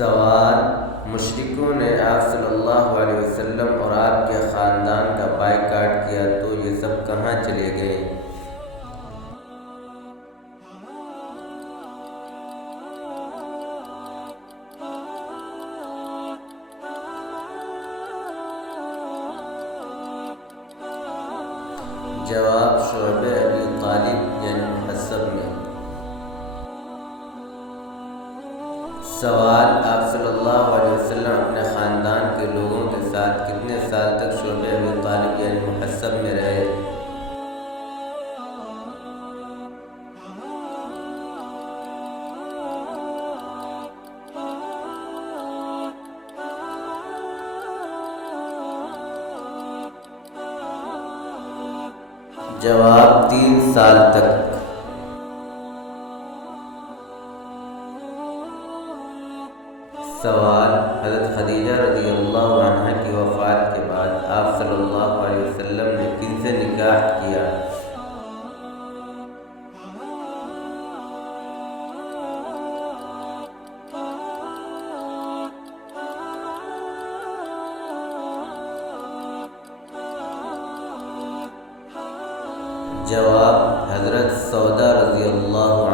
سوال: مشرکوں نے آپ صلی اللہ علیہ وسلم اور آپ کے خاندان کا بائیکاٹ کیا تو یہ سب کہاں چلے گئے؟ جواب: شعبہ ابی طالب یعنی محصب میں۔ سوال: آپ صلی اللہ علیہ وسلم اپنے خاندان کے لوگوں کے ساتھ کتنے سال تک شعبہ ابی طالب یعنی محصب میں رہے؟ جواب: 3 سال تک۔ سوال: حضرت خدیجہ رضی اللہ عنہا کی وفات کے بعد آپ صلی اللہ علیہ وسلم نے کن سے نکاح کیا؟ جواب: حضرت سودا رضی اللہ